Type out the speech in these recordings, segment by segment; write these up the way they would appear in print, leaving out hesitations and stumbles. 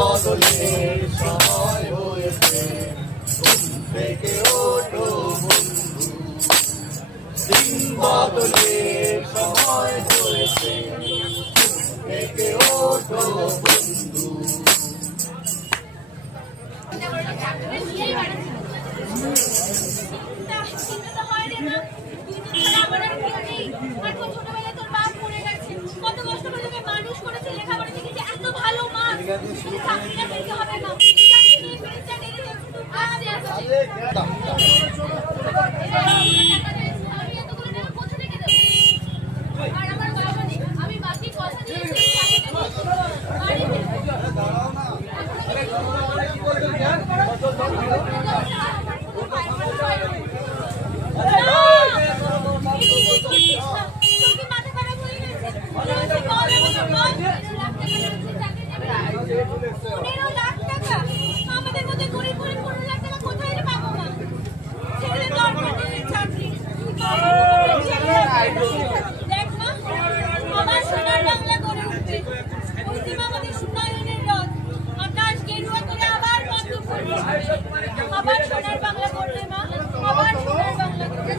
বদলের সময় হয়েছে, ঘুম থেকে ওঠো বন্ধু। দিন বদলের সময় হয়েছে, ঘুম থেকে ওঠো বন্ধু। আমাদের মধ্যে গরিব গরিব 15 লাখ টাকা কোথায় পাবো মা? ছেলে দরকার নেই চাকরি। দেখ মা, আবার সোনার বাংলা গড়ে উঠবে। পশ্চিম আমাদের সুনায়নের রথ, আকাশ গেরুয়া করে আবার বন্ধ করবে। আবার সোনার বাংলা করবে মা, আবার সোনার বাংলা করবে।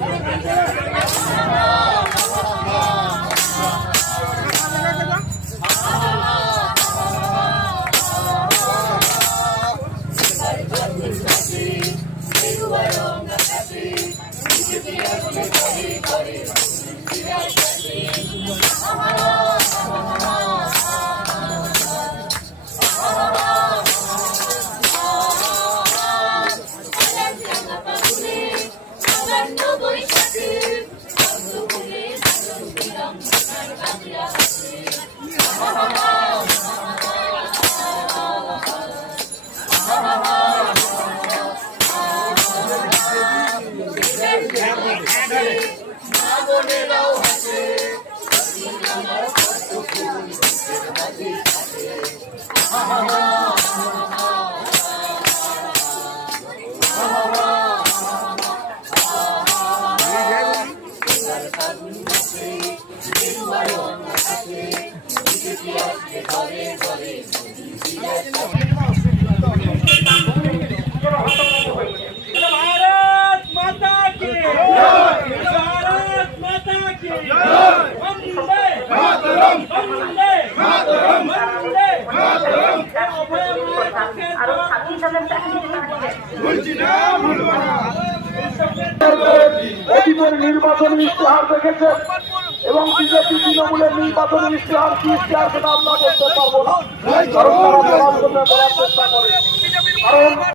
भारत माता की भारत माता की वंदे मातरम वंदे मातरम वंदे मातरम। অতীতের নির্বাচনী ইশতেহার দেখেছেন এবং বিজেপি তৃণমূলের নির্বাচনী ইশতেহার কি ইশতেহার সেটা আমরা বলতে পারবো না, কারণ তারা বলার জন্য বলার চেষ্টা করে। কারণ